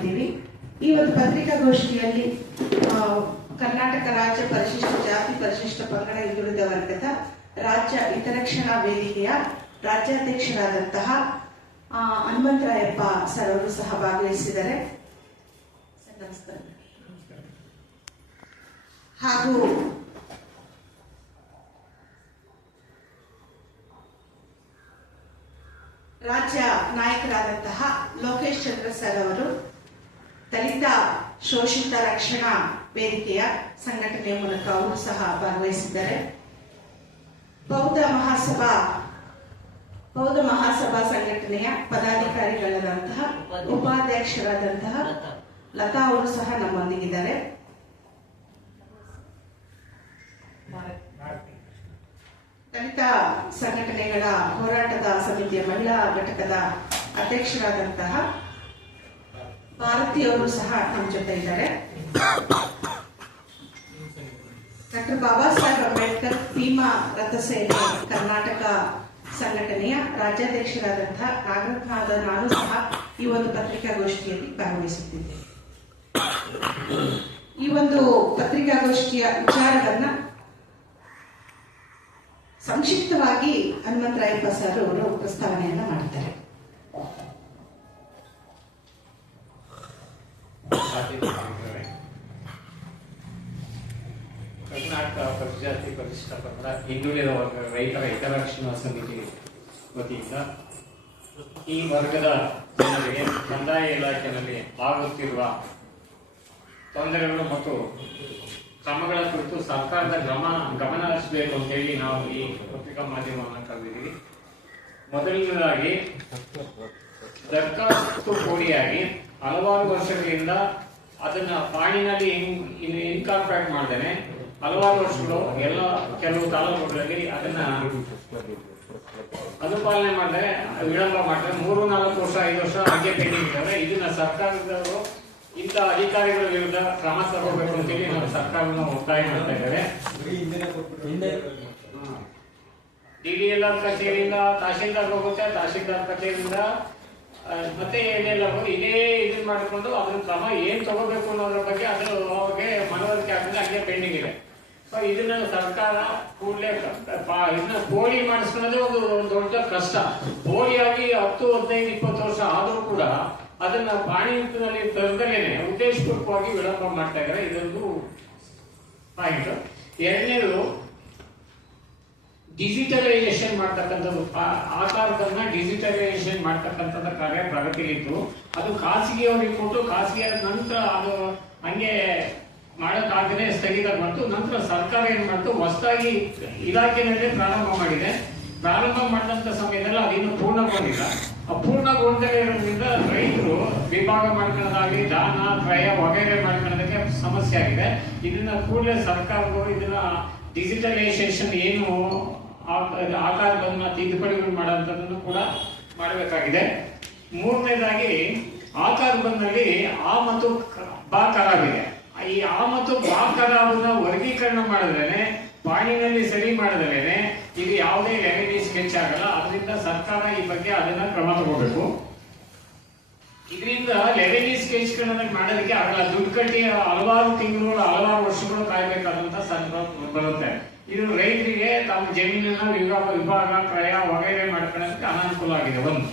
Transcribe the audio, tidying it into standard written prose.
ಮಾಡಿದ್ದೀವಿ. ಈ ಒಂದು ಪತ್ರಿಕಾಗೋಷ್ಠಿಯಲ್ಲಿ ಕರ್ನಾಟಕ ರಾಜ್ಯ ಪರಿಶಿಷ್ಟ ಜಾತಿ ಪರಿಶಿಷ್ಟ ಪಂಗಡ ಹಿಂದುಳಿದ ವರ್ಗದ ರಾಜ್ಯ ಹಿತರಕ್ಷಣಾ ವೇದಿಕೆಯ ರಾಜ್ಯಾಧ್ಯಕ್ಷರಾದಂತಹ ಹನುಮಂತರಾಯಪ್ಪ ಸರ್ ಅವರು ಸಹ ಭಾಗವಹಿಸಿದ್ದಾರೆ. ಹಾಗೂ ರಾಜ್ಯ ನಾಯಕರಾದಂತಹ ಲೋಕೇಶ್ ಚಂದ್ರ ಸರ್ ಅವರು ದಲಿತ ಶೋಷಿತ ರಕ್ಷಣಾ ವೇದಿಕೆಯ ಸಂಘಟನೆಯ ಮೂಲಕ ಅವರು ಸಹ ಭಾಗವಹಿಸಿದ್ದಾರೆ. ಬೌದ್ಧ ಮಹಾಸಭಾ ಸಂಘಟನೆಯ ಪದಾಧಿಕಾರಿಗಳಾದಂತಹ ಉಪಾಧ್ಯಕ್ಷರಾದಂತಹ ಲತಾ ಅವರು ಸಹ ನಮ್ಮೊಂದಿಗಿದ್ದಾರೆ. ದಲಿತ ಸಂಘಟನೆಗಳ ಹೋರಾಟದ ಸಮಿತಿಯ ಮಹಿಳಾ ಘಟಕದ ಅಧ್ಯಕ್ಷರಾದಂತಹ ಭಾರತಿಯವರು ಸಹ ನಮ್ಮ ಜೊತೆ ಇದ್ದಾರೆ. ಡಾಕ್ಟರ್ ಬಾಬಾ ಸಾಹೇಬ್ ಅಂಬೇಡ್ಕರ್ ಭೀಮಾ ರಥಸೇನೆ ಕರ್ನಾಟಕ ಸಂಘಟನೆಯ ರಾಜ್ಯಾಧ್ಯಕ್ಷರಾದಂತಹ ನಾಗರತ್ನಾದ ನಾನು ಸಹ ಈ ಒಂದು ಪತ್ರಿಕಾಗೋಷ್ಠಿಯಲ್ಲಿ ಭಾಗವಹಿಸುತ್ತಿದ್ದೇನೆ. ಈ ಒಂದು ಪತ್ರಿಕಾಗೋಷ್ಠಿಯ ವಿಚಾರವನ್ನ ಸಂಕ್ಷಿಪ್ತವಾಗಿ ಹನುಮಂತರಾಯಪ್ಪ ಸರ್ ಅವರು ಪ್ರಸ್ತಾವನೆಯನ್ನ ಮಾಡ್ತಾರೆ. ಕರ್ನಾಟಕ ಪರಿಜಾತಿ ಪರಿಶಿಷ್ಟ ಪಂಗಡ ಹಿಂದುಳಿದ ವರ್ಗ ರೈತರ ಹಿತರಕ್ಷಣಾ ಸಮಿತಿ ವತಿಯಿಂದ ಈ ವರ್ಗದ ಜನರಿಗೆ ಕಂದಾಯ ಇಲಾಖೆಯಲ್ಲಿ ಆಗುತ್ತಿರುವ ತೊಂದರೆಗಳು ಮತ್ತು ಕ್ರಮಗಳ ಕುರಿತು ಸರ್ಕಾರದ ಗಮನ ಹರಿಸಬೇಕು ಅಂತ ಹೇಳಿ ನಾವು ಈ ಪತ್ರಿಕಾ ಮಾಧ್ಯಮವನ್ನು ಕರೆದಿದ್ದೀವಿ. ಮೊದಲನೇದಾಗಿ ದರಖಾಸ್ತು ಕೋಡಿಯಾಗಿ ಹಲವಾರು ವರ್ಷಗಳಿಂದ ಅದನ್ನ ಪಾಣಿನಲ್ಲಿ ಇನ್ಕಾರ್ಪೊರೇಟ್ ಮಾಡ್ದೇನೆ ಹಲವಾರು ವರ್ಷಗಳು ಕೆಲವು ತಾಲೂಕುಗಳಲ್ಲಿ ಅದನ್ನ ಅನುಪಾಲನೆ ಮಾಡಿದ್ರೆ ವಿಳಂಬ ಮಾಡ್ತಾರೆ. 3-4 ವರ್ಷ 5 ವರ್ಷ ಹಾಗೆ ಪೆಂಡಿಂಗ್ ಇದ್ದಾರೆ. ಇದನ್ನ ಸರ್ಕಾರದವರು ಇಂಥ ಅಧಿಕಾರಿಗಳ ವಿರುದ್ಧ ಕ್ರಮ ತಗೋಬೇಕು ಅಂತೇಳಿ ನಾವು ಸರ್ಕಾರವನ್ನು ಒತ್ತಾಯ ಮಾಡ್ತಾ ಇದ್ದೇವೆ. DDLR ಕಚೇರಿಯಿಂದ ತಹಶೀಲ್ದಾರ್ ಹೋಗುತ್ತೆ, ತಹಶೀಲ್ದಾರ್ ಕಚೇರಿಯಿಂದ ಮತ್ತೆ ಏನೆಲ್ಲ ಇದೇ ಇದನ್ನ ಮಾಡಿಕೊಂಡು ಅದ್ರ ಕ್ರಮ ಏನ್ ತಗೋಬೇಕು ಅನ್ನೋದ್ರ ಬಗ್ಗೆ ಅದು ಅವಾಗೆ ಮನವರಿಕೆ ಆಗ್ತದೆ, ಹಂಗೆ ಪೆಂಡಿಂಗ್ ಇದೆ. ಸೊ ಇದನ್ನ ಸರ್ಕಾರ ಕೂಡಲೇ ಇದನ್ನ ಪೋಲಿ ಮಾಡಿಸ್ಕೊಳ್ಳೋದೇ ಒಂದು ದೊಡ್ಡ ಕಷ್ಟ. ಪೋಲಿಯಾಗಿ 10-15-20 ವರ್ಷ ಆದ್ರೂ ಕೂಡ ಅದನ್ನ ಪಾಣಿನಲ್ಲಿ ತರದಲೇನೆ ಉದ್ದೇಶಪೂರ್ವಕವಾಗಿ ವಿಳಂಬ ಮಾಡ್ತಾ ಇದ್ದಾರೆ. ಇದೊಂದು ಪಾಯಿಂಟ್. ಎರಡನೇದು ಡಿಜಿಟಲೈಸೇಷನ್ ಮಾಡ್ತಕ್ಕಂಥದ್ದು, ಆಧಾರದನ್ನ ಡಿಜಿಟಲೈಸೇಷನ್ ಮಾಡ್ತಕ್ಕಂಥದ್ದು ಕಾರ್ಯ ಪ್ರಗತಿಲಿತ್ತು. ಅದು ಖಾಸಗಿಯವರಿಗೆ ಕೊಟ್ಟು ಖಾಸಗಿ ನಂತರ ಅದು ಹಂಗೆ ಮಾಡೋಕ್ಕಾಗದೆ ಸ್ಥಗಿತ ಮಾಡ್ತು. ನಂತರ ಸರ್ಕಾರ ಏನ್ ಮಾಡ್ತು, ಹೊಸದಾಗಿ ಇಲಾಖೆನಲ್ಲೇ ಪ್ರಾರಂಭ ಮಾಡಿದೆ. ಪ್ರಾರಂಭ ಮಾಡಿದಂತ ಸಮಯದಲ್ಲಿ ಅದಿನ್ನು ಪೂರ್ಣಗೊಂಡಿಲ್ಲ. ಅಪೂರ್ಣಗೊಂಡೇ ಇರೋದ್ರಿಂದ ರೈತರು ವಿಭಾಗ ಮಾಡ್ಕೊಳ್ಳೋದಾಗಲಿ ದಾನ ಕ್ರಯ ವಗೈರೆ ಮಾಡ್ಕೊಳ್ಳೋದಕ್ಕೆ ಸಮಸ್ಯೆ ಆಗಿದೆ. ಇದನ್ನ ಕೂಡಲೇ ಸರ್ಕಾರಗಳು ಇದನ್ನ ಡಿಜಿಟಲೈಸೇಷನ್ ಏನು ಆಕಾರವನ್ನು ತಿದ್ದುಪಡಿಗಳು ಮಾಡೋಂಥದ್ದನ್ನು ಕೂಡ ಮಾಡಬೇಕಾಗಿದೆ. ಮೂರನೇದಾಗಿ ಆಕಾರ ಬಂದಲ್ಲಿ ಆ ಮತ್ತು ಬಾ ಕರಾವಿದೆ. ಈ ಆ ಮತ್ತು ಬಾ ಕರಾವನ್ನ ವರ್ಗೀಕರಣ ಮಾಡಿದ್ರೇನೆ, ಪಾಣಿನಲ್ಲಿ ಸರಿ ಮಾಡಿದ್ರೇನೆ ಇದು ಯಾವುದೇ ರೆವೆನ್ಯೂ ಸ್ಕೆಚ್ ಆಗಲ್ಲ. ಅದರಿಂದ ಸರ್ಕಾರ ಈ ಬಗ್ಗೆ ಅದನ್ನ ಕ್ರಮ ತಗೋಬೇಕು. ಇದರಿಂದ ರೆವೆನ್ಯೂ ಸ್ಕೆಚ್ ಮಾಡೋದಕ್ಕೆ ಆಗಲ್ಲ. ದುಡ್ಡು ಕಟ್ಟಿ ಹಲವಾರು ತಿಂಗಳು ಹಲವಾರು ವರ್ಷಗಳು ಕಾಯ್ಬೇಕಾದಂತ ಸಂದರ್ಭ ಬರುತ್ತೆ. ಇದು ರೈತರಿಗೆ ತಮ್ಮ ಜಮೀನನ್ನ ವಿಭಾಗ ಕ್ರಯ ವಗೈರೆ ಮಾಡ್ಕೊಳ್ಳೋದಕ್ಕೆ ಅನಾನುಕೂಲ ಆಗಿದೆ. ಒಂದು